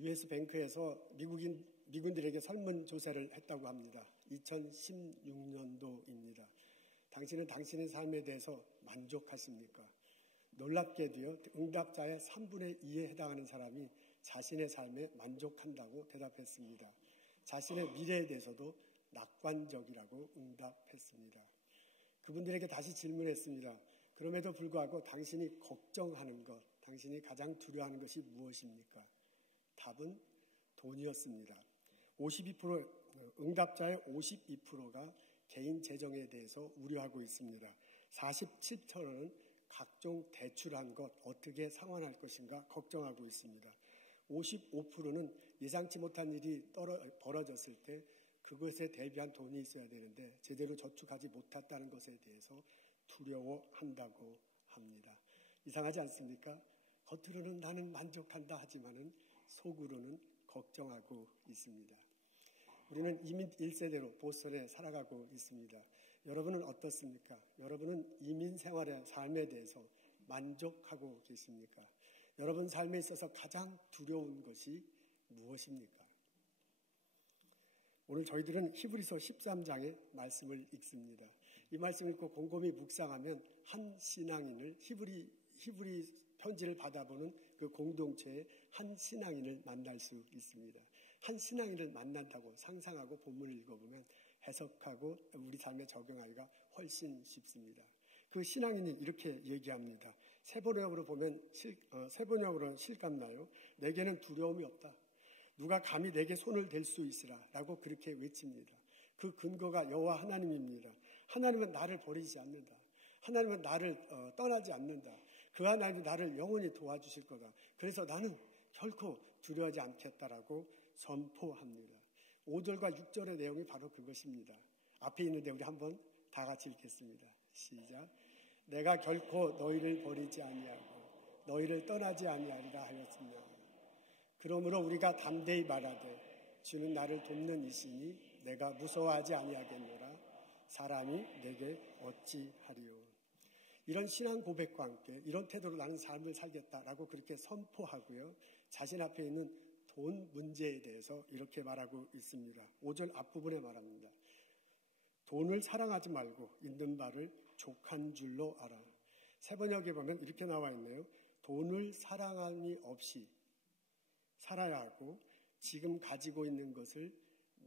US 뱅크에서 미군들에게 설문조사를 했다고 합니다. 2016년도입니다. 당신은 당신의 삶에 대해서 만족하십니까? 놀랍게도요, 응답자의 3분의 2에 해당하는 사람이 자신의 삶에 만족한다고 대답했습니다. 자신의 미래에 대해서도 낙관적이라고 응답했습니다. 그분들에게 다시 질문했습니다. 그럼에도 불구하고 당신이 걱정하는 것, 당신이 가장 두려워하는 것이 무엇입니까? 답은 돈이었습니다. 52%, 응답자의 52%가 개인 재정에 대해서 우려하고 있습니다. 47%는 각종 대출한 것 어떻게 상환할 것인가 걱정하고 있습니다. 55%는 예상치 못한 일이 벌어졌을 때 그것에 대비한 돈이 있어야 되는데 제대로 저축하지 못했다는 것에 대해서 두려워한다고 합니다. 이상하지 않습니까? 겉으로는 나는 만족한다 하지만은 속으로는 걱정하고 있습니다. 우리는 이민 1세대로 보스턴에 살아가고 있습니다. 여러분은 어떻습니까? 여러분은 이민 생활의 삶에 대해서 만족하고 계십니까? 여러분 삶에 있어서 가장 두려운 것이 무엇입니까? 오늘 저희들은 히브리서 13장의 말씀을 읽습니다. 이 말씀을 읽고 곰곰이 묵상하면 한 신앙인을 히브리 편지를 받아보는 그 공동체의 한 신앙인을 만날 수 있습니다. 한 신앙인을 만난다고 상상하고 본문을 읽어보면 해석하고 우리 삶에 적용하기가 훨씬 쉽습니다. 그 신앙인이 이렇게 얘기합니다. 세번역으로는 실감나요. 내게는 두려움이 없다. 누가 감히 내게 손을 댈 수 있으라 라고 그렇게 외칩니다. 그 근거가 여호와 하나님입니다. 하나님은 나를 버리지 않는다. 하나님은 나를 떠나지 않는다. 그 하나님은 나를 영원히 도와주실 거다. 그래서 나는 결코 두려워하지 않겠다라고 선포합니다. 5절과 6절의 내용이 바로 그것입니다. 앞에 있는데 우리 한번 다 같이 읽겠습니다. 시작. 내가 결코 너희를 버리지 아니하고 너희를 떠나지 아니하리라 하였으며 그러므로 우리가 담대히 말하되 주는 나를 돕는 이시니 내가 무서워하지 아니하겠노라. 사람이 내게 어찌하리요. 이런 신앙 고백과 함께 이런 태도로 나는 삶을 살겠다라고 그렇게 선포하고요. 자신 앞에 있는 돈 문제에 대해서 이렇게 말하고 있습니다. 5절 앞부분에 말합니다. 돈을 사랑하지 말고 있는 바를 족한 줄로 알아. 세번역에 보면 이렇게 나와 있네요. 돈을 사랑함이 없이 살아야 하고 지금 가지고 있는 것을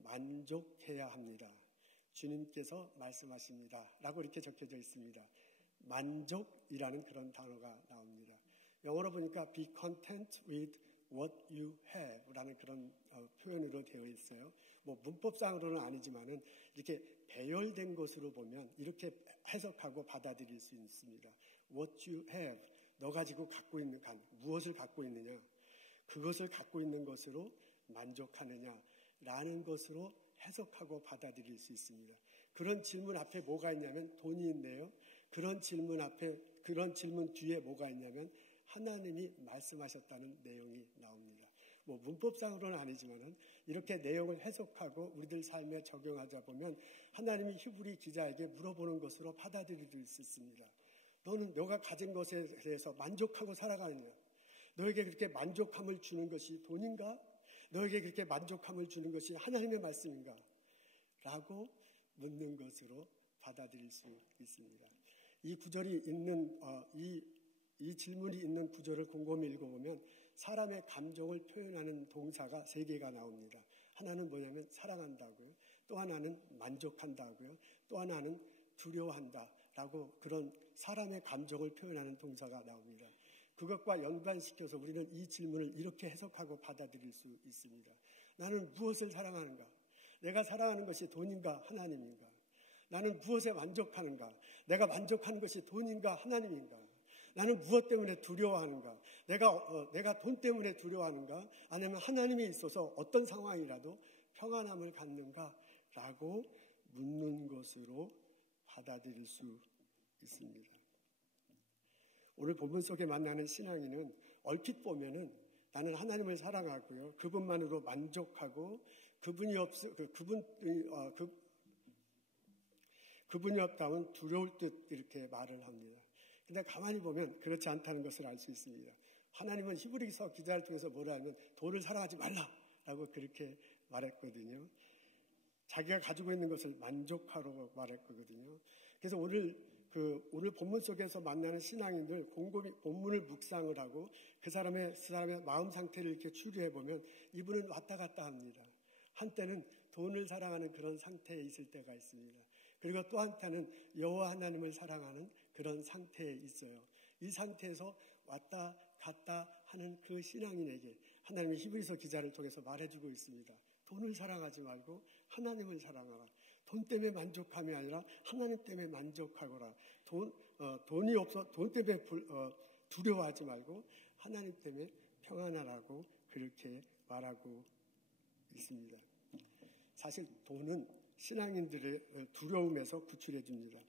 만족해야 합니다. 주님께서 말씀하십니다. 라고 이렇게 적혀져 있습니다. 만족이라는 그런 단어가 나옵니다. 영어로 보니까 be content with what you have 라는 그런 표현으로 되어 있어요. 뭐 문법상으로는 아니지만은 이렇게 배열된 것으로 보면 이렇게 해석하고 받아들일 수 있습니다. What you have, 너 가지고 갖고 있는 무엇을 갖고 있느냐, 그것을 갖고 있는 것으로 만족하느냐라는 것으로 해석하고 받아들일 수 있습니다. 그런 질문 앞에 뭐가 있냐면 돈이 있네요. 그런 질문 뒤에 뭐가 있냐면 하나님이 말씀하셨다는 내용이 나옵니다. 뭐 문법상으로는 아니지만은 이렇게 내용을 해석하고 우리들 삶에 적용하자 보면 하나님이 히브리 기자에게 물어보는 것으로 받아들일 수 있습니다. 너는 너가 가진 것에 대해서 만족하고 살아가느냐? 너에게 그렇게 만족함을 주는 것이 돈인가? 너에게 그렇게 만족함을 주는 것이 하나님의 말씀인가? 라고 묻는 것으로 받아들일 수 있습니다. 이 구절이 있는 이 질문이 있는 구절을 곰곰이 읽어보면 사람의 감정을 표현하는 동사가 3개가 나옵니다. 하나는 뭐냐면 사랑한다고요. 또 하나는 만족한다고요. 또 하나는 두려워한다라고 그런 사람의 감정을 표현하는 동사가 나옵니다. 그것과 연관시켜서 우리는 이 질문을 이렇게 해석하고 받아들일 수 있습니다. 나는 무엇을 사랑하는가? 내가 사랑하는 것이 돈인가 하나님인가? 나는 무엇에 만족하는가? 내가 만족하는 것이 돈인가 하나님인가? 나는 무엇 때문에 두려워하는가? 내가 돈 때문에 두려워하는가? 아니면 하나님이 있어서 어떤 상황이라도 평안함을 갖는가? 라고 묻는 것으로 받아들일 수 있습니다. 오늘 본문 속에 만나는 신앙인은 얼핏 보면은 나는 하나님을 사랑하고요. 그분만으로 만족하고 그분이 없다면 두려울 듯 이렇게 말을 합니다. 근데 가만히 보면 그렇지 않다는 것을 알 수 있습니다. 하나님은 히브리서 기자를 통해서 뭐라 하면 돈을 사랑하지 말라라고 그렇게 말했거든요. 자기가 가지고 있는 것을 만족하라고 말했거든요. 그래서 오늘 본문 속에서 만나는 신앙인들 곰곰이 본문을 묵상을 하고 그 사람의 마음 상태를 이렇게 추리해 보면 이분은 왔다 갔다 합니다. 한때는 돈을 사랑하는 그런 상태에 있을 때가 있습니다. 그리고 또 한때는 여호와 하나님을 사랑하는 그런 상태에 있어요. 이 상태에서 왔다 갔다 하는 그 신앙인에게 하나님이 히브리서 기자를 통해서 말해주고 있습니다. 돈을 사랑하지 말고 하나님을 사랑하라. 돈 때문에 만족함이 아니라 하나님 때문에 만족하거라. 돈이 없어 돈 때문에 두려워하지 말고 하나님 때문에 평안하라고 그렇게 말하고 있습니다. 사실 돈은 신앙인들의 두려움에서 구출해 줍니다.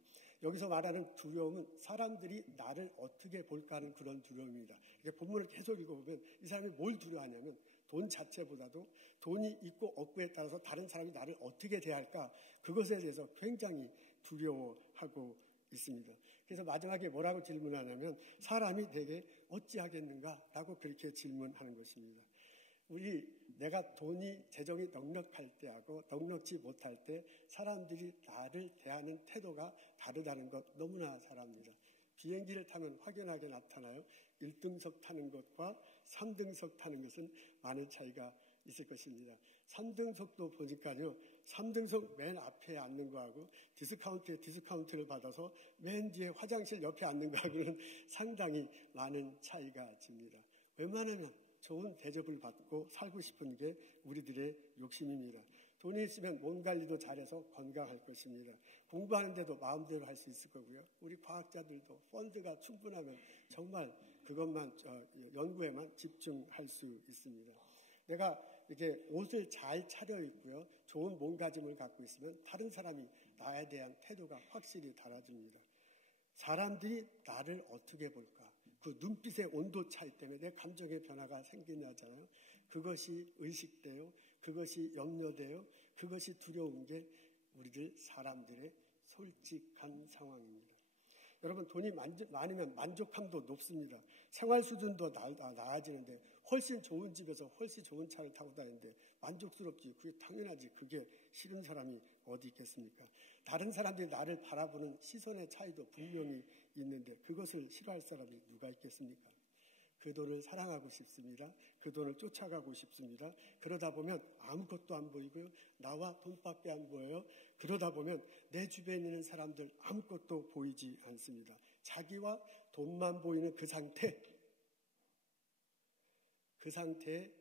여기서 말하는 두려움은 사람들이 나를 어떻게 볼까 하는 그런 두려움입니다. 본문을 계속 읽어보면 이 사람이 뭘 두려워하냐면 돈 자체보다도 돈이 있고 없고에 따라서 다른 사람이 나를 어떻게 대할까 그것에 대해서 굉장히 두려워하고 있습니다. 그래서 마지막에 뭐라고 질문하냐면 사람이 내게 어찌하겠는가라고 그렇게 질문하는 것입니다. 내가 돈이 재정이 넉넉할 때하고 넉넉지 못할 때 사람들이 나를 대하는 태도가 다르다는 것 너무나 잘 압니다. 비행기를 타면 확연하게 나타나요. 1등석 타는 것과 3등석 타는 것은 많은 차이가 있을 것입니다. 3등석도 보니까요. 3등석 맨 앞에 앉는 거하고 디스카운트에 디스카운트를 받아서 맨 뒤에 화장실 옆에 앉는 거하고는 상당히 많은 차이가 집니다. 웬만하면 좋은 대접을 받고 살고 싶은 게 우리들의 욕심입니다. 돈이 있으면 몸 관리도 잘해서 건강할 것입니다. 공부하는데도 마음대로 할 수 있을 거고요. 우리 과학자들도 펀드가 충분하면 정말 그것만 연구에만 집중할 수 있습니다. 내가 이렇게 옷을 잘 차려입고요. 좋은 몸가짐을 갖고 있으면 다른 사람이 나에 대한 태도가 확실히 달라집니다. 사람들이 나를 어떻게 볼까? 그 눈빛의 온도 차이 때문에 내 감정의 변화가 생기냐잖아요. 그것이 의식돼요. 그것이 염려돼요. 그것이 두려운 게 우리들 사람들의 솔직한 상황입니다. 여러분 돈이 많으면 만족함도 높습니다. 생활 수준도 나아지는데 훨씬 좋은 집에서 훨씬 좋은 차를 타고 다니는데 만족스럽지. 그게 당연하지. 그게 싫은 사람이 어디 있겠습니까? 다른 사람들이 나를 바라보는 시선의 차이도 분명히 있는데 그것을 싫어할 사람이 누가 있겠습니까? 그 돈을 사랑하고 싶습니다. 그 돈을 쫓아가고 싶습니다. 그러다 보면 아무것도 안 보이고요. 나와 돈밖에 안 보여요. 그러다 보면 내 주변에 있는 사람들 아무것도 보이지 않습니다. 자기와 돈만 보이는 그 상태에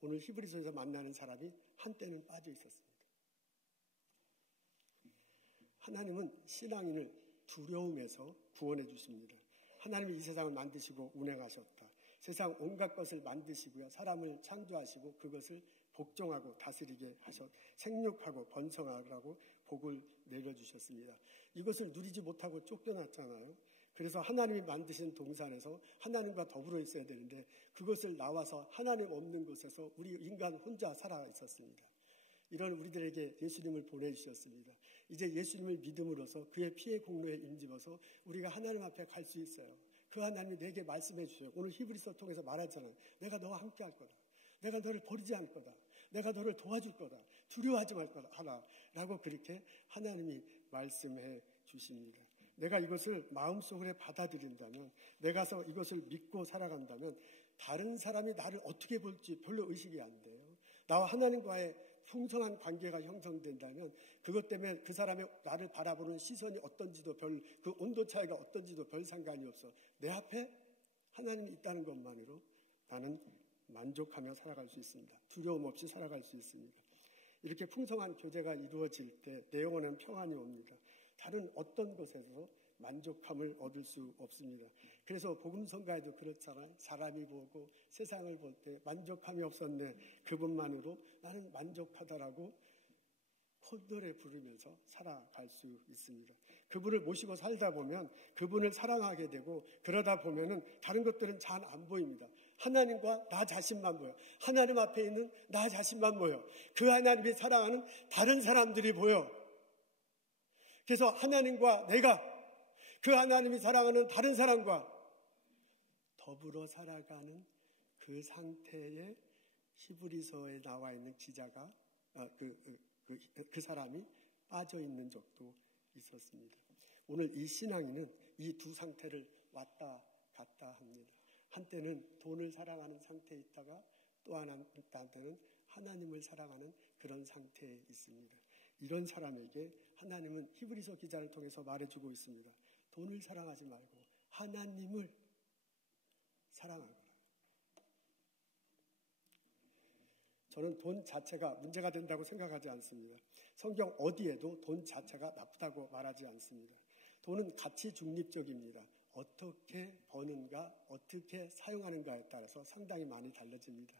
오늘 히브리서에서 만나는 사람이 한때는 빠져 있었습니다. 하나님은 신앙인을 두려움에서 구원해 주십니다. 하나님이 이 세상을 만드시고 운행하셨다. 세상 온갖 것을 만드시고요. 사람을 창조하시고 그것을 복종하고 다스리게 생육하고 번성하라고 복을 내려주셨습니다. 이것을 누리지 못하고 쫓겨났잖아요. 그래서 하나님이 만드신 동산에서 하나님과 더불어 있어야 되는데 그것을 나와서 하나님 없는 곳에서 우리 인간 혼자 살아 있었습니다. 이런 우리들에게 예수님을 보내주셨습니다. 이제 예수님을 믿음으로써 그의 피의 공로에 임집어서 우리가 하나님 앞에 갈 수 있어요. 그 하나님이 내게 말씀해 주셔요. 오늘 히브리서 통해서 말하잖아요. 내가 너와 함께 할 거다. 내가 너를 버리지 않을 거다. 내가 너를 도와줄 거다. 두려워하지 말 거다. 하라. 라고 그렇게 하나님이 말씀해 주십니다. 내가 이것을 마음속으로 받아들인다면, 내가 이것을 믿고 살아간다면 다른 사람이 나를 어떻게 볼지 별로 의식이 안 돼요. 나와 하나님과의 풍성한 관계가 형성된다면 그것 때문에 그 사람의 나를 바라보는 시선이 어떤지도 그 온도 차이가 어떤지도 별 상관이 없어. 내 앞에 하나님이 있다는 것만으로 나는 만족하며 살아갈 수 있습니다. 두려움 없이 살아갈 수 있습니다. 이렇게 풍성한 교제가 이루어질 때 내 영혼에는 평안이 옵니다. 다른 어떤 것에서 만족함을 얻을 수 없습니다. 그래서 복음성가에도 그렇잖아요. 사람이 보고 세상을 볼 때 만족함이 없었네. 그분만으로 나는 만족하다라고 콧노래 부르면서 살아갈 수 있습니다. 그분을 모시고 살다 보면 그분을 사랑하게 되고 그러다 보면은 다른 것들은 잘 안 보입니다. 하나님과 나 자신만 보여. 하나님 앞에 있는 나 자신만 보여. 그 하나님이 사랑하는 다른 사람들이 보여. 그래서 하나님과 내가 그 하나님이 사랑하는 다른 사람과 더 더불어 살아가는 그 상태에 히브리서에 나와 있는 기자가 그 사람이 빠져 있는 적도 있었습니다. 오늘 이 신앙인은 이 두 상태를 왔다 갔다 합니다. 한때는 돈을 사랑하는 상태에 있다가 또 한때는 하나님을 사랑하는 그런 상태에 있습니다. 이런 사람에게 하나님은 히브리서 기자를 통해서 말해주고 있습니다. 돈을 사랑하지 말고 하나님을 사랑하거라. 저는 돈 자체가 문제가 된다고 생각하지 않습니다. 성경 어디에도 돈 자체가 나쁘다고 말하지 않습니다. 돈은 가치 중립적입니다. 어떻게 버는가, 어떻게 사용하는가에 따라서 상당히 많이 달라집니다.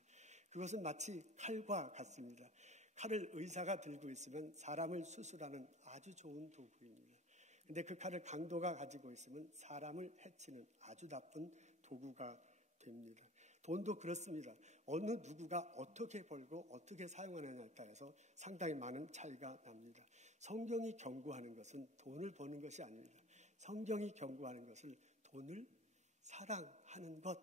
그것은 마치 칼과 같습니다. 칼을 의사가 들고 있으면 사람을 수술하는 아주 좋은 도구입니다. 근데 그 칼을 강도가 가지고 있으면 사람을 해치는 아주 나쁜 도구가 됩니다. 돈도 그렇습니다. 어느 누구가 어떻게 벌고 어떻게 사용하느냐에 따라서 상당히 많은 차이가 납니다. 성경이 경고하는 것은 돈을 버는 것이 아닙니다. 성경이 경고하는 것은 돈을 사랑하는 것,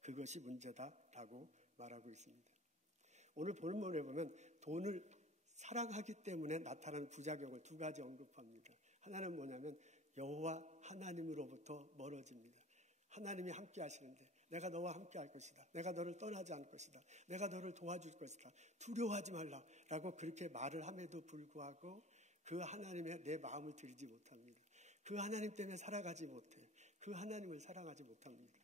그것이 문제다라고 말하고 있습니다. 오늘 본문에 보면 돈을 사랑하기 때문에 나타나는 부작용을 두 가지 언급합니다. 하나는 뭐냐면 여호와 하나님으로부터 멀어집니다. 하나님이 함께 하시는데 내가 너와 함께 할 것이다. 내가 너를 떠나지 않을 것이다. 내가 너를 도와줄 것이다. 두려워하지 말라라고 그렇게 말을 함에도 불구하고 그 하나님의 내 마음을 들이지 못합니다. 그 하나님 때문에 살아가지 못해. 그 하나님을 사랑하지 못합니다.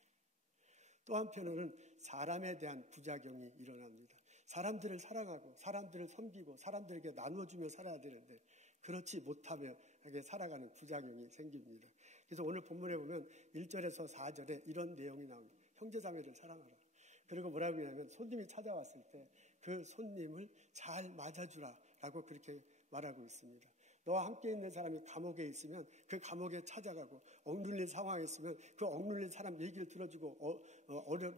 또 한편으로는 사람에 대한 부작용이 일어납니다. 사람들을 사랑하고 사람들을 섬기고 사람들에게 나눠주며 살아야 되는데 그렇지 못하며 살아가는 부작용이 생깁니다. 그래서 오늘 본문에 보면 1절에서 4절에 이런 내용이 나옵니다. 형제자매를 사랑하라. 그리고 뭐라고 하냐면 손님이 찾아왔을 때 그 손님을 잘 맞아주라 라고 그렇게 말하고 있습니다. 너와 함께 있는 사람이 감옥에 있으면 그 감옥에 찾아가고 억눌린 상황에 있으면 그 억눌린 사람 얘기를 들어주고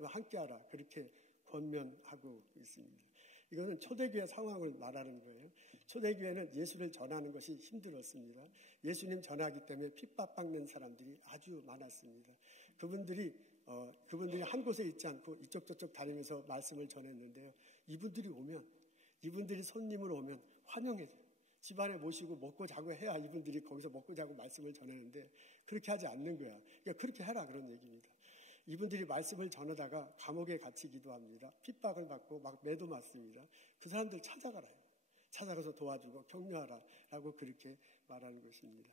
함께하라 그렇게 권면하고 있습니다. 이거는 초대교회 상황을 말하는 거예요. 초대교회는 예수를 전하는 것이 힘들었습니다. 예수님 전하기 때문에 핍박받는 사람들이 아주 많았습니다. 그분들이 한 곳에 있지 않고 이쪽 저쪽 다니면서 말씀을 전했는데요. 이분들이 손님으로 오면 환영해줘요. 집안에 모시고 먹고 자고 해야 이분들이 거기서 먹고 자고 말씀을 전하는데 그렇게 하지 않는 거야. 그러니까 그렇게 해라 그런 얘기입니다. 이분들이 말씀을 전하다가 감옥에 갇히기도 합니다. 핍박을 받고 막 매도 맞습니다. 그 사람들 찾아가라. 찾아가서 도와주고 격려하라 라고 그렇게 말하는 것입니다.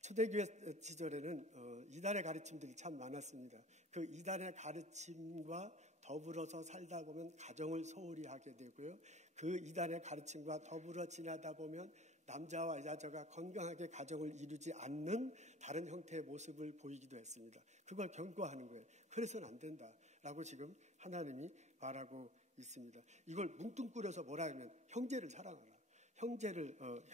초대교회 시절에는 이단의 가르침들이 참 많았습니다. 그 이단의 가르침과 더불어서 살다 보면 가정을 소홀히 하게 되고요. 그 이단의 가르침과 더불어 지나다 보면 남자와 여자가 건강하게 가정을 이루지 않는 다른 형태의 모습을 보이기도 했습니다. 그걸 경고하는 거예요. 그래서는 안 된다라고 지금 하나님이 말하고 있습니다. 이걸 뭉뚱그려서 뭐라 하면 형제를 사랑하라.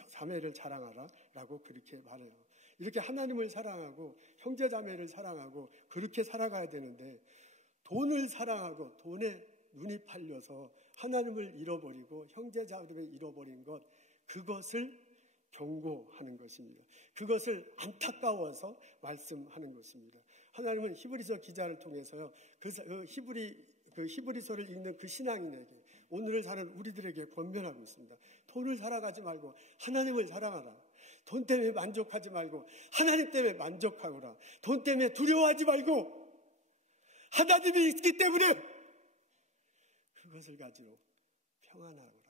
자매를 사랑하라 라고 그렇게 말해요. 이렇게 하나님을 사랑하고 형제자매를 사랑하고 그렇게 살아가야 되는데 돈을 사랑하고 돈에 눈이 팔려서 하나님을 잃어버리고 형제자매를 잃어버린 것, 그것을 경고하는 것입니다. 그것을 안타까워서 말씀하는 것입니다. 하나님은 히브리서 기자를 통해서요, 그 히브리서를 읽는 그 신앙인에게, 오늘을 사는 우리들에게 권면하고 있습니다. 돈을 사랑하지 말고 하나님을 사랑하라. 돈 때문에 만족하지 말고 하나님 때문에 만족하거라. 돈 때문에 두려워하지 말고 하나님이 있기 때문에 그것을 가지고 평안하거라.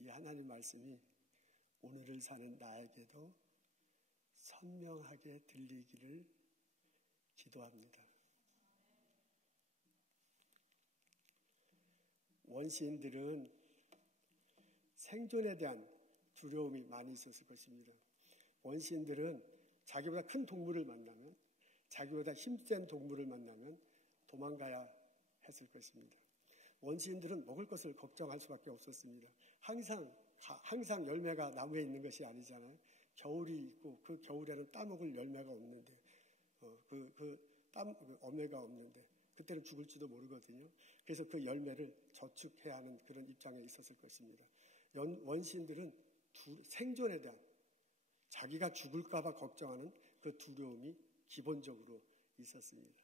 이 하나님 말씀이 오늘을 사는 나에게도 선명하게 들리기를 기도합니다. 원시인들은 생존에 대한 두려움이 많이 있었을 것입니다. 원시인들은 자기보다 큰 동물을 만나면, 자기보다 힘센 동물을 만나면 도망가야 했을 것입니다. 원시인들은 먹을 것을 걱정할 수밖에 없었습니다. 항상 열매가 나무에 있는 것이 아니잖아요. 겨울이 있고 그 겨울에는 따먹을 열매가 없는데, 어매가 없는데 그때는 죽을지도 모르거든요. 그래서 그 열매를 저축해야 하는 그런 입장에 있었을 것입니다. 원시인들은 생존에 대한 자기가 죽을까 봐 걱정하는 그 두려움이 기본적으로 있었습니다.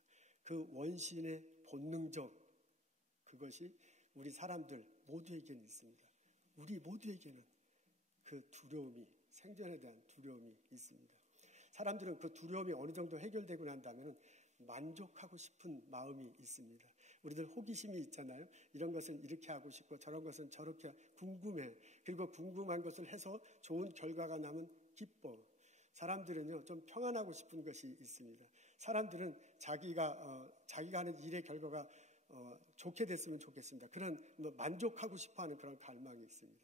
그 원신의 본능적 그것이 우리 사람들 모두에게는 있습니다. 우리 모두에게는 그 두려움이, 생존에 대한 두려움이 있습니다. 사람들은 그 두려움이 어느 정도 해결되고 난다면 만족하고 싶은 마음이 있습니다. 우리들 호기심이 있잖아요. 이런 것은 이렇게 하고 싶고 저런 것은 저렇게 궁금해. 그리고 궁금한 것을 해서 좋은 결과가 나면 기뻐. 사람들은요, 좀 평안하고 싶은 것이 있습니다. 사람들은 자기가 하는 일의 결과가 좋게 됐으면 좋겠습니다. 그런 만족하고 싶어하는 그런 갈망이 있습니다.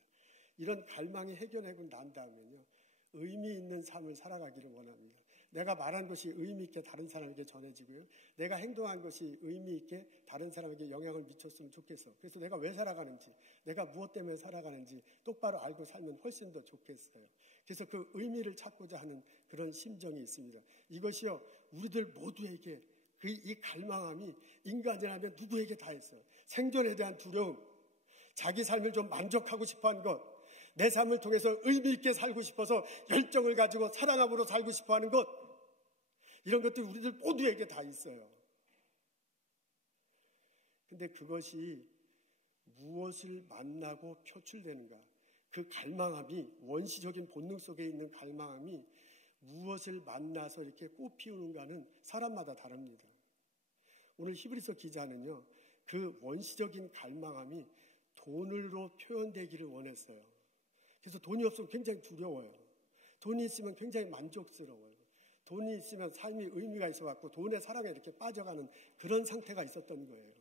이런 갈망이 해결되고 난 다음에는요, 의미 있는 삶을 살아가기를 원합니다. 내가 말한 것이 의미 있게 다른 사람에게 전해지고요. 내가 행동한 것이 의미 있게 다른 사람에게 영향을 미쳤으면 좋겠어. 그래서 내가 왜 살아가는지, 내가 무엇 때문에 살아가는지 똑바로 알고 살면 훨씬 더 좋겠어요. 그래서 그 의미를 찾고자 하는 그런 심정이 있습니다. 이것이요, 우리들 모두에게 이 갈망함이 인간이라면 누구에게 다 있어요. 생존에 대한 두려움, 자기 삶을 좀 만족하고 싶어하는 것, 내 삶을 통해서 의미 있게 살고 싶어서 열정을 가지고 사랑함으로 살고 싶어하는 것, 이런 것들이 우리들 모두에게 다 있어요. 근데 그것이 무엇을 만나고 표출되는가? 그 갈망함이, 원시적인 본능 속에 있는 갈망함이 무엇을 만나서 이렇게 꽃피우는가는 사람마다 다릅니다. 오늘 히브리서 기자는요, 그 원시적인 갈망함이 돈으로 표현되기를 원했어요. 그래서 돈이 없으면 굉장히 두려워요. 돈이 있으면 굉장히 만족스러워요. 돈이 있으면 삶이 의미가 있어갖고 돈의 사랑에 이렇게 빠져가는 그런 상태가 있었던 거예요.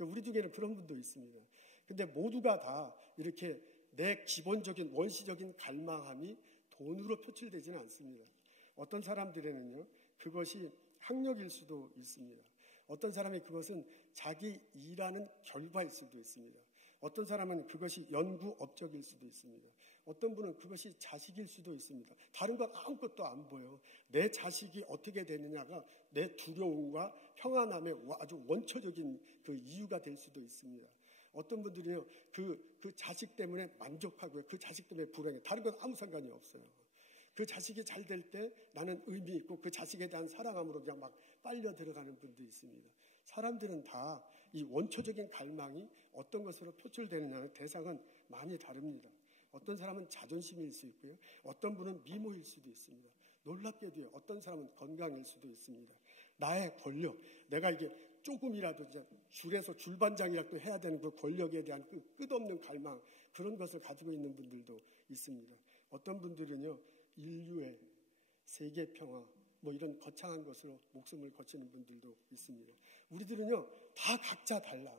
우리 중에는 그런 분도 있습니다. 근데 모두가 다 이렇게 내 기본적인 원시적인 갈망함이 돈으로 표출되지는 않습니다. 어떤 사람들에는요, 그것이 학력일 수도 있습니다. 어떤 사람이 그것은 자기 일하는 결과일 수도 있습니다. 어떤 사람은 그것이 연구 업적일 수도 있습니다. 어떤 분은 그것이 자식일 수도 있습니다. 다른 건 아무것도 안 보여. 내 자식이 어떻게 되느냐가 내 두려움과 평안함의 아주 원초적인 그 이유가 될 수도 있습니다. 어떤 분들은요, 그 자식 때문에 만족하고요. 그 자식 때문에 불행해. 다른 건 아무 상관이 없어요. 그 자식이 잘 될 때 나는 의미 있고 그 자식에 대한 사랑함으로 그냥 막 빨려 들어가는 분도 있습니다. 사람들은 다 이 원초적인 갈망이 어떤 것으로 표출되느냐는 대상은 많이 다릅니다. 어떤 사람은 자존심일 수 있고요. 어떤 분은 미모일 수도 있습니다. 놀랍게도요, 어떤 사람은 건강일 수도 있습니다. 나의 권력, 내가 이게 조금이라도 이제 줄에서 줄반장이라도 해야 되는 그 권력에 대한 그 끝없는 갈망, 그런 것을 가지고 있는 분들도 있습니다. 어떤 분들은요, 인류의 세계 평화, 뭐 이런 거창한 것으로 목숨을 거치는 분들도 있습니다. 우리들은요, 다 각자 달라.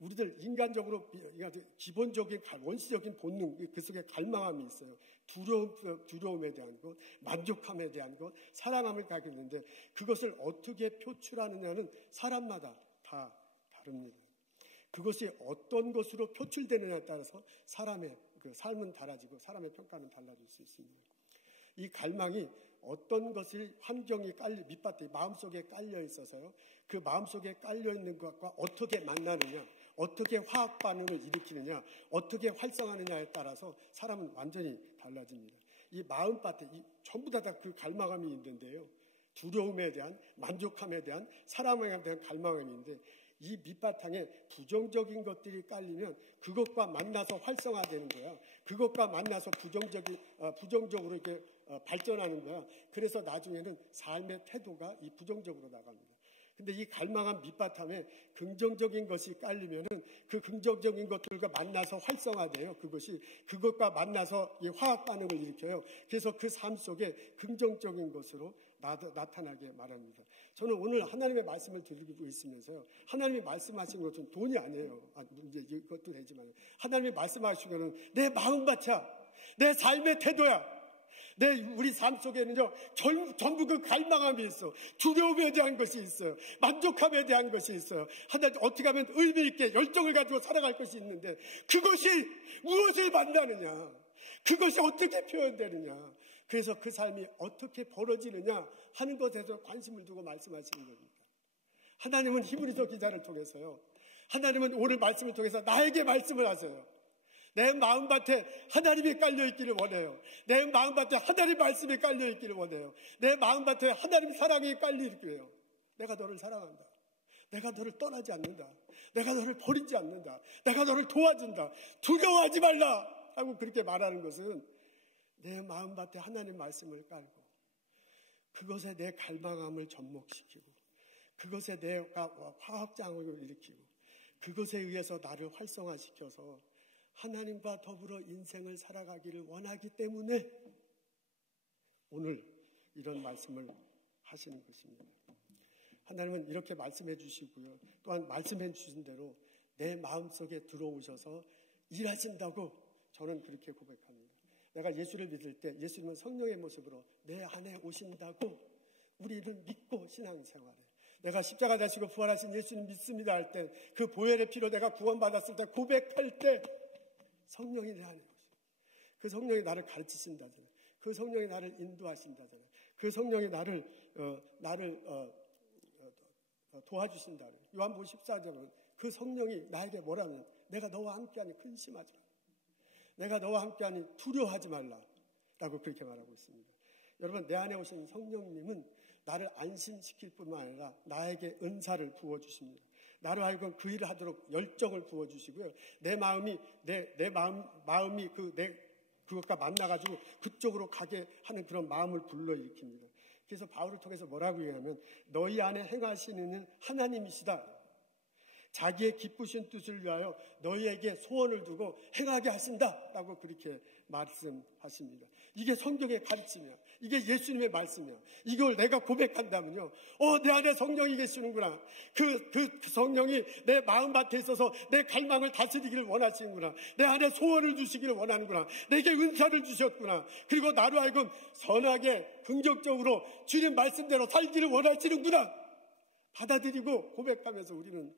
우리들 인간적으로 기본적인 원시적인 본능, 그 속에 갈망함이 있어요. 두려움에 대한 것, 만족함에 대한 것, 사랑함을 가지고 있는데 그것을 어떻게 표출하느냐는 사람마다 다 다릅니다. 그것이 어떤 것으로 표출되느냐에 따라서 사람의 그 삶은 달라지고 사람의 평가는 달라질 수 있습니다. 이 갈망이 어떤 것을 환경이 밑바닥에 마음속에 깔려 있어서요, 그 마음속에 깔려 있는 것과 어떻게 만나느냐, 어떻게 화학 반응을 일으키느냐, 어떻게 활성하느냐에 따라서 사람은 완전히 달라집니다. 이 마음밭에 전부 다 그 갈망함이 있는데요, 두려움에 대한, 만족함에 대한, 사랑에 대한 갈망함이 있는데 이 밑바탕에 부정적인 것들이 깔리면 그것과 만나서 활성화되는 거야. 그것과 만나서 부정적으로 이렇게 발전하는 거야. 그래서 나중에는 삶의 태도가 이 부정적으로 나갑니다. 근데 이 갈망한 밑바탕에 긍정적인 것이 깔리면은 그 긍정적인 것들과 만나서 활성화돼요. 그것과 만나서 이 화학 반응을 일으켜요. 그래서 그 삶 속에 긍정적인 것으로 나타나게 말합니다. 저는 오늘 하나님의 말씀을 드리고 있으면서요, 하나님이 말씀하신 것은 돈이 아니에요. 이제 이것도 되지만 하나님이 말씀하신 것은 내 마음밭이야, 내 삶의 태도야. 우리 삶 속에는요, 전부 그 갈망함이 있어. 두려움에 대한 것이 있어요. 만족함에 대한 것이 있어요. 하나님 어떻게 하면 의미 있게 열정을 가지고 살아갈 것이 있는데 그것이 무엇을 만나느냐, 그것이 어떻게 표현되느냐, 그래서 그 삶이 어떻게 벌어지느냐 하는 것에서 관심을 두고 말씀하시는 겁니다. 하나님은 히브리서 기자를 통해서요, 하나님은 오늘 말씀을 통해서 나에게 말씀을 하세요. 내 마음밭에 하나님이 깔려있기를 원해요. 내 마음밭에 하나님 말씀이 깔려있기를 원해요. 내 마음밭에 하나님 사랑이 깔려있기를 원해요. 내가 너를 사랑한다. 내가 너를 떠나지 않는다. 내가 너를 버리지 않는다. 내가 너를 도와준다. 두려워하지 말라 하고 그렇게 말하는 것은 내 마음밭에 하나님 말씀을 깔고 그것에 내 갈망함을 접목시키고 그것에 내가 화학장을 일으키고 그것에 의해서 나를 활성화시켜서 하나님과 더불어 인생을 살아가기를 원하기 때문에 오늘 이런 말씀을 하시는 것입니다. 하나님은 이렇게 말씀해 주시고요. 또한 말씀해 주신 대로 내 마음속에 들어오셔서 일하신다고 저는 그렇게 고백합니다. 내가 예수를 믿을 때 예수님은 성령의 모습으로 내 안에 오신다고 우리는 믿고 신앙생활해. 내가 십자가 되시고 부활하신 예수님 믿습니다 할 때 그 보혈의 피로 내가 구원받았을 때 고백할 때 성령이 내 안에 오십니다. 그 성령이 나를 가르치신다잖아요. 그 성령이 나를 인도하신다잖아요. 그 성령이 나를 도와주신다. 요한복음 14절은 그 성령이 나에게 뭐라면 내가 너와 함께하니 근심하지 말라. 내가 너와 함께하니 두려워하지 말라 라고 그렇게 말하고 있습니다. 여러분, 내 안에 오신 성령님은 나를 안심시킬 뿐만 아니라 나에게 은사를 부어주십니다. 나를 알고 그 일을 하도록 열정을 부어주시고요. 내 마음이 그것과 만나가지고 그쪽으로 가게 하는 그런 마음을 불러일으킵니다. 그래서 바울을 통해서 뭐라고 얘기하면 너희 안에 행하시는 하나님이시다. 자기의 기쁘신 뜻을 위하여 너희에게 소원을 두고 행하게 하신다라고 그렇게 말씀하십니다. 이게 성경의 가르침이야. 이게 예수님의 말씀이야. 이걸 내가 고백한다면요. 내 안에 성령이 계시는구나. 그 성령이 내 마음밭에 있어서 내 갈망을 다스리기를 원하시는구나. 내 안에 소원을 주시기를 원하는구나. 내게 은사를 주셨구나. 그리고 나로 하여금 선하게 긍정적으로 주님 말씀대로 살기를 원하시는구나. 받아들이고 고백하면서 우리는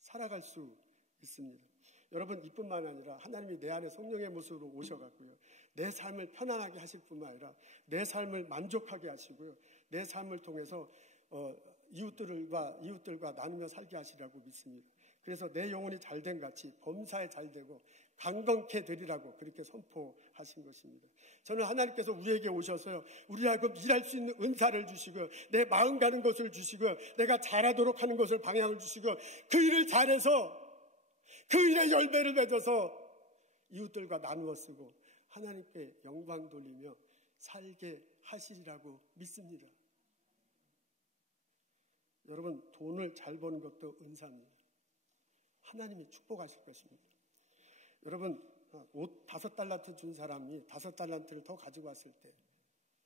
살아갈 수 있습니다. 여러분, 이뿐만 아니라 하나님이 내 안에 성령의 모습으로 오셔갖고요. 내 삶을 편안하게 하실 뿐만 아니라 내 삶을 만족하게 하시고요. 내 삶을 통해서 이웃들과 나누며 살게 하시라고 믿습니다. 그래서 내 영혼이 잘된 같이 범사에 잘되고 강건케 되리라고 그렇게 선포하신 것입니다. 저는 하나님께서 우리에게 오셔서요. 우리하고 일할 수 있는 은사를 주시고요. 내 마음 가는 것을 주시고요. 내가 잘하도록 하는 것을 방향을 주시고 그 일을 잘해서 그 일의 열매를 맺어서 이웃들과 나누어 쓰고 하나님께 영광 돌리며 살게 하시리라고 믿습니다. 여러분, 돈을 잘 버는 것도 은사입니다. 하나님이 축복하실 것입니다. 여러분, 옷 5달란트 준 사람이 5달란트를 더 가지고 왔을 때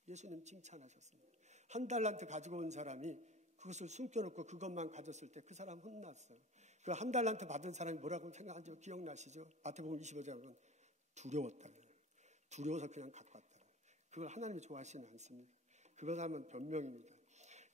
예수님 칭찬하셨습니다. 1달란트 가지고 온 사람이 그것을 숨겨놓고 그것만 가졌을 때 그 사람 혼났어요. 그 1달란트 받은 사람이 뭐라고 생각하죠? 기억나시죠? 마태복음 25장은 두려웠다. 두려워서 그냥 갖고 왔다. 그걸 하나님이 좋아하시는 않습니다. 그것 하면 변명입니다.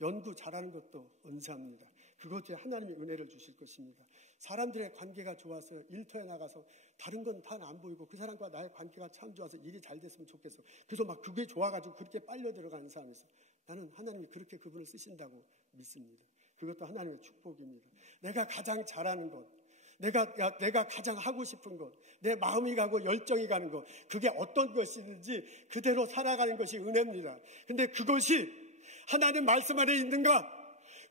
연구 잘하는 것도 은사입니다. 그것에 하나님이 은혜를 주실 것입니다. 사람들의 관계가 좋아서 일터에 나가서 다른 건 다 안 보이고 그 사람과 나의 관계가 참 좋아서 일이 잘 됐으면 좋겠어. 그래서 막 그게 좋아가지고 그렇게 빨려 들어가는 사람이 있어. 나는 하나님이 그렇게 그분을 쓰신다고 믿습니다. 그것도 하나님의 축복입니다. 내가 가장 잘하는 것, 내가 가장 하고 싶은 것, 내 마음이 가고 열정이 가는 것, 그게 어떤 것이든지 그대로 살아가는 것이 은혜입니다. 근데 그것이 하나님 말씀 안에 있는가?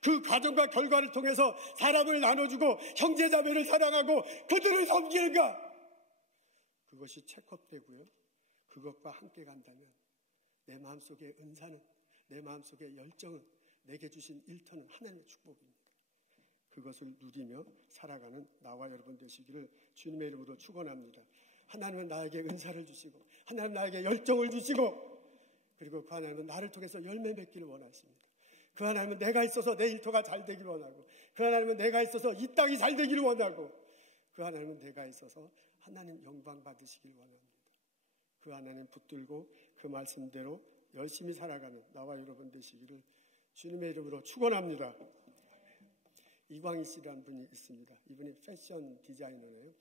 그 과정과 결과를 통해서 사람을 나눠주고 형제자매를 사랑하고 그들을 섬기는가? 그것이 체크업되고요. 그것과 함께 간다면 내 마음속의 은사는, 내 마음속의 열정은, 내게 주신 일터는 하나님의 축복입니다. 그것을 누리며 살아가는 나와 여러분 되시기를 주님의 이름으로 축원합니다. 하나님은 나에게 은사를 주시고 하나님은 나에게 열정을 주시고 그리고 그 하나님은 나를 통해서 열매 맺기를 원하십니다. 그 하나님은 내가 있어서 내 일터가 잘 되기를 원하고 그 하나님은 내가 있어서 이 땅이 잘 되기를 원하고 그 하나님은 내가 있어서 하나님 영광 받으시기를 원합니다. 그 하나님 붙들고 그 말씀대로 열심히 살아가는 나와 여러분 되시기를 주님의 이름으로 축원합니다. 이광희 씨라는 분이 있습니다. 이분이 패션 디자이너예요.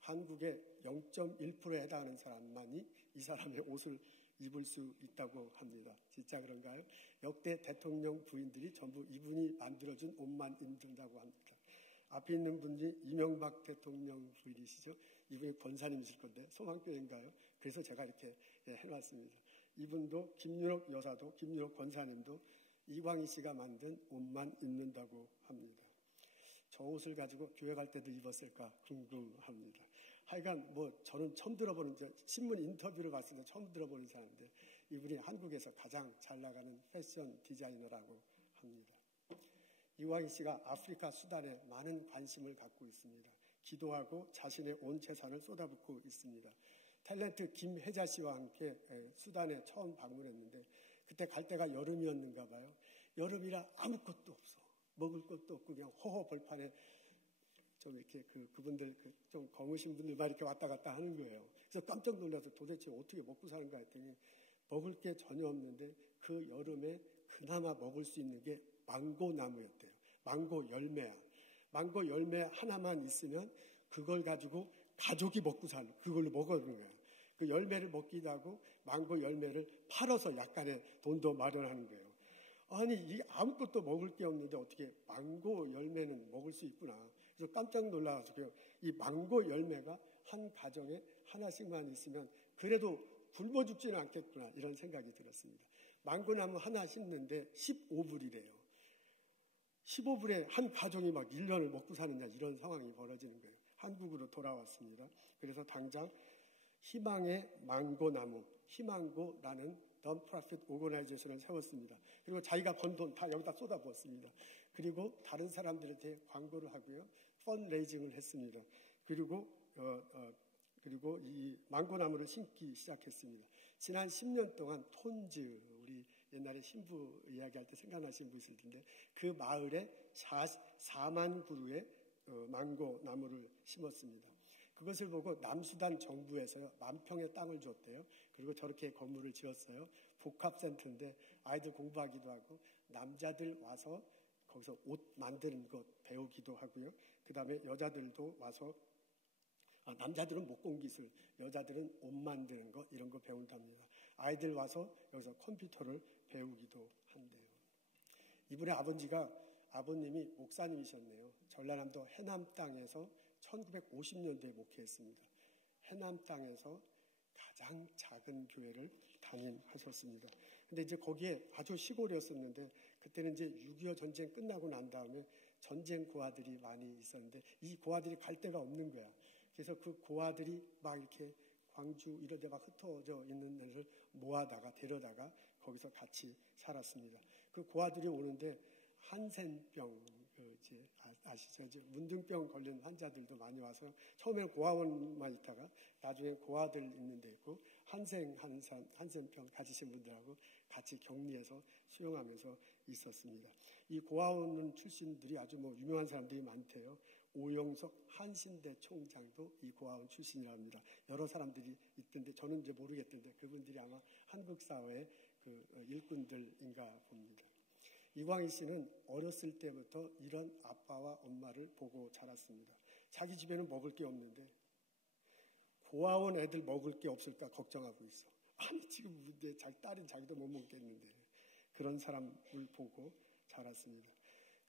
한국의 0.1%에 해당하는 사람만이 이 사람의 옷을 입을 수 있다고 합니다. 진짜 그런가요? 역대 대통령 부인들이 전부 이분이 만들어준 옷만 입는다고 합니다. 앞에 있는 분이 이명박 대통령 부인이시죠. 이분이 권사님이실 건데 소망교회인가요? 그래서 제가 이렇게 해놨습니다. 이분도 김윤옥 여사도 김윤옥 권사님도 이광희 씨가 만든 옷만 입는다고 합니다. 저 옷을 가지고 교회 갈 때도 입었을까 궁금합니다. 하여간 저는 처음 들어보는, 신문 인터뷰를 봤을 때 처음 들어보는 사람인데 이분이 한국에서 가장 잘 나가는 패션 디자이너라고 합니다. 이광희 씨가 아프리카 수단에 많은 관심을 갖고 있습니다. 기도하고 자신의 온 재산을 쏟아붓고 있습니다. 탤런트 김혜자 씨와 함께 수단에 처음 방문했는데 그때 갈 때가 여름이었는가 봐요. 여름이라 아무것도 없어. 먹을 것도 없고 그냥 허허벌판에 좀 이렇게 그분들 좀 검으신 분들만 이렇게 왔다 갔다 하는 거예요. 그래서 깜짝 놀라서 도대체 어떻게 먹고 사는가 했더니 먹을 게 전혀 없는데 그 여름에 그나마 먹을 수 있는 게 망고 나무였대요. 망고 열매야. 망고 열매 하나만 있으면 그걸 가지고 가족이 먹고 사는, 그걸로 먹어주는 거예요. 그 열매를 먹기도 하고 망고 열매를 팔아서 약간의 돈도 마련하는 거예요. 아니, 이 아무것도 먹을 게 없는데 어떻게 망고 열매는 먹을 수 있구나. 그래서 깜짝 놀라가지고 이 망고 열매가 한 가정에 하나씩만 있으면 그래도 굶어 죽지는 않겠구나 이런 생각이 들었습니다. 망고나무 하나 심는데 15불이래요. 15불에 한 가정이 막 1년을 먹고 사느냐 이런 상황이 벌어지는 거예요. 한국으로 돌아왔습니다. 그래서 당장 희망의 망고나무, 희망고라는 non-profit organization을 세웠습니다. 그리고 자기가 번 돈 다 여기다 쏟아부었습니다. 그리고 다른 사람들한테 광고를 하고요. 펀레이징을 했습니다. 그리고 이 망고나무를 심기 시작했습니다. 지난 10년 동안 톤즈, 우리 옛날에 신부 이야기할 때 생각나시는 분 있을 텐데 그 마을에 4만 그루의 망고나무를 심었습니다. 그것을 보고 남수단 정부에서 10,000평의 땅을 줬대요. 그리고 저렇게 건물을 지었어요. 복합센터인데 아이들 공부하기도 하고 남자들 와서 거기서 옷 만드는 것 배우기도 하고요. 그 다음에 여자들도 와서 남자들은 목공 기술, 여자들은 옷 만드는 것 이런 거 배운답니다. 아이들 와서 여기서 컴퓨터를 배우기도 한대요. 이분의 아버님이 목사님이셨네요. 전라남도 해남 땅에서 1950년대에 목회했습니다. 해남 땅에서 가장 작은 교회를 담임하셨습니다. 근데 이제 거기에 아주 시골이었었는데 그때는 이제 6.25 전쟁 끝나고 난 다음에 전쟁 고아들이 많이 있었는데 이 고아들이 갈 데가 없는 거야. 그래서 그 고아들이 막 이렇게 광주 이런 데 막 흩어져 있는 데를 모아다가 데려다가 거기서 같이 살았습니다. 그 고아들이 오는데 한센병, 이제 아시죠? 이제 문둥병 걸린 환자들도 많이 와서 처음에는 고아원만 있다가 나중에 고아들 있는 데 있고 한센병 가지신 분들하고 같이 격리해서 수용하면서 있었습니다. 이 고아원 출신들이 아주 유명한 사람들이 많대요. 오영석 한신대 총장도 이 고아원 출신이라고 합니다. 여러 사람들이 있던데 저는 이제 모르겠던데 그분들이 아마 한국 사회의 그 일꾼들인가 봅니다. 이광희 씨는 어렸을 때부터 이런 아빠와 엄마를 보고 자랐습니다. 자기 집에는 먹을 게 없는데 고아원 애들 먹을 게 없을까 걱정하고 있어. 아니 지금 내 딸은 자기도 못 먹겠는데 그런 사람을 보고 자랐습니다.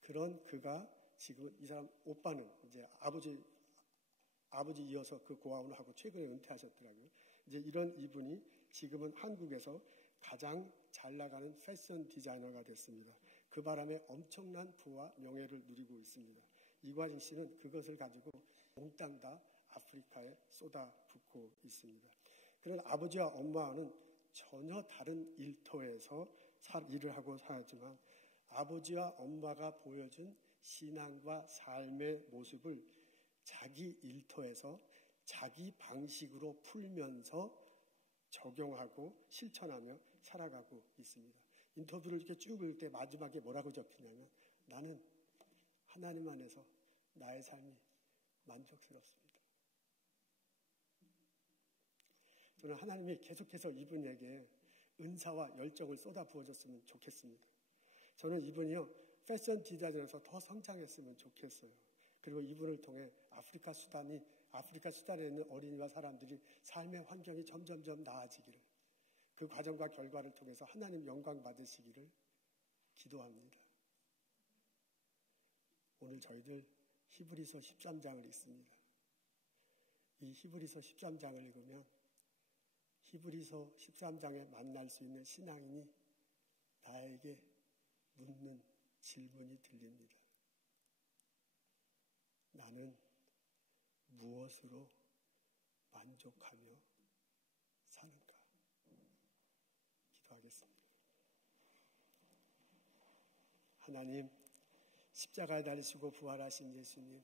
그런 그가 지금 이 사람 오빠는 이제 아버지 이어서 그 고아원을 하고 최근에 은퇴하셨더라고요. 이제 이런 이분이 지금은 한국에서 가장 잘 나가는 패션 디자이너가 됐습니다. 그 바람에 엄청난 부와 명예를 누리고 있습니다. 이광희 씨는 그것을 가지고 몽땅 다 아프리카에 쏟아붓고 있습니다. 그런 아버지와 엄마는 전혀 다른 일터에서 일을 하고 살았지만 아버지와 엄마가 보여준 신앙과 삶의 모습을 자기 일터에서 자기 방식으로 풀면서 적용하고 실천하며 살아가고 있습니다. 인터뷰를 이렇게 쭉 읽을 때 마지막에 뭐라고 적히냐면 나는 하나님 안에서 나의 삶이 만족스럽습니다. 저는 하나님이 계속해서 이분에게 은사와 열정을 쏟아 부어줬으면 좋겠습니다. 저는 이분이요 패션 디자이너에서 더 성장했으면 좋겠어요. 그리고 이분을 통해 아프리카 수단에 있는 어린이와 사람들이 삶의 환경이 점점점 나아지기를 그 과정과 결과를 통해서 하나님 영광 받으시기를 기도합니다. 오늘 저희들 히브리서 13장을 읽습니다. 이 히브리서 13장을 읽으면 히브리서 13장에 만날 수 있는 신앙인이 나에게 묻는 질문이 들립니다. 나는 무엇으로 만족하며 사는가? 기도하겠습니다. 하나님, 십자가에 달리시고 부활하신 예수님,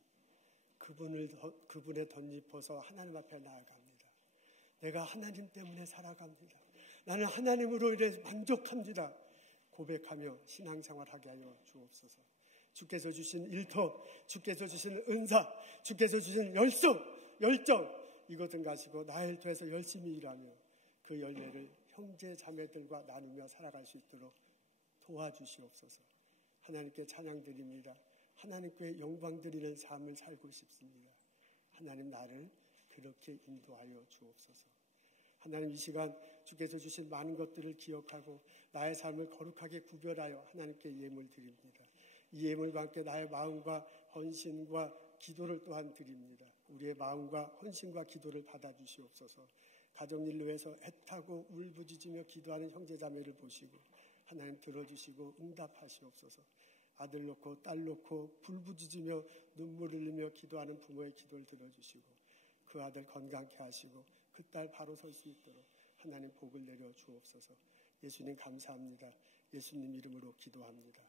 그분의 덧입어서 하나님 앞에 나아갑니다. 내가 하나님 때문에 살아갑니다. 나는 하나님으로 인해 만족합니다. 고백하며 신앙생활하게 하여 주옵소서. 주께서 주신 일터, 주께서 주신 은사, 주께서 주신 열정, 이것은 가지고 나의 일터에서 열심히 일하며 그 열매를 형제 자매들과 나누며 살아갈 수 있도록 도와주시옵소서. 하나님께 찬양드립니다. 하나님께 영광 드리는 삶을 살고 싶습니다. 하나님, 나를 그렇게 인도하여 주옵소서. 하나님, 이 시간 주께서 주신 많은 것들을 기억하고 나의 삶을 거룩하게 구별하여 하나님께 예물 드립니다. 이 예물과 함께 나의 마음과 헌신과 기도를 또한 드립니다. 우리의 마음과 헌신과 기도를 받아주시옵소서. 가정일로 해서 애타고 울부짖으며 기도하는 형제자매를 보시고 하나님 들어주시고 응답하시옵소서. 아들 놓고 딸 놓고 불부짖으며 눈물 흘리며 기도하는 부모의 기도를 들어주시고 그 아들 건강케 하시고 그 딸 바로 설 수 있도록 하나님 복을 내려 주옵소서. 예수님 감사합니다. 예수님 이름으로 기도합니다.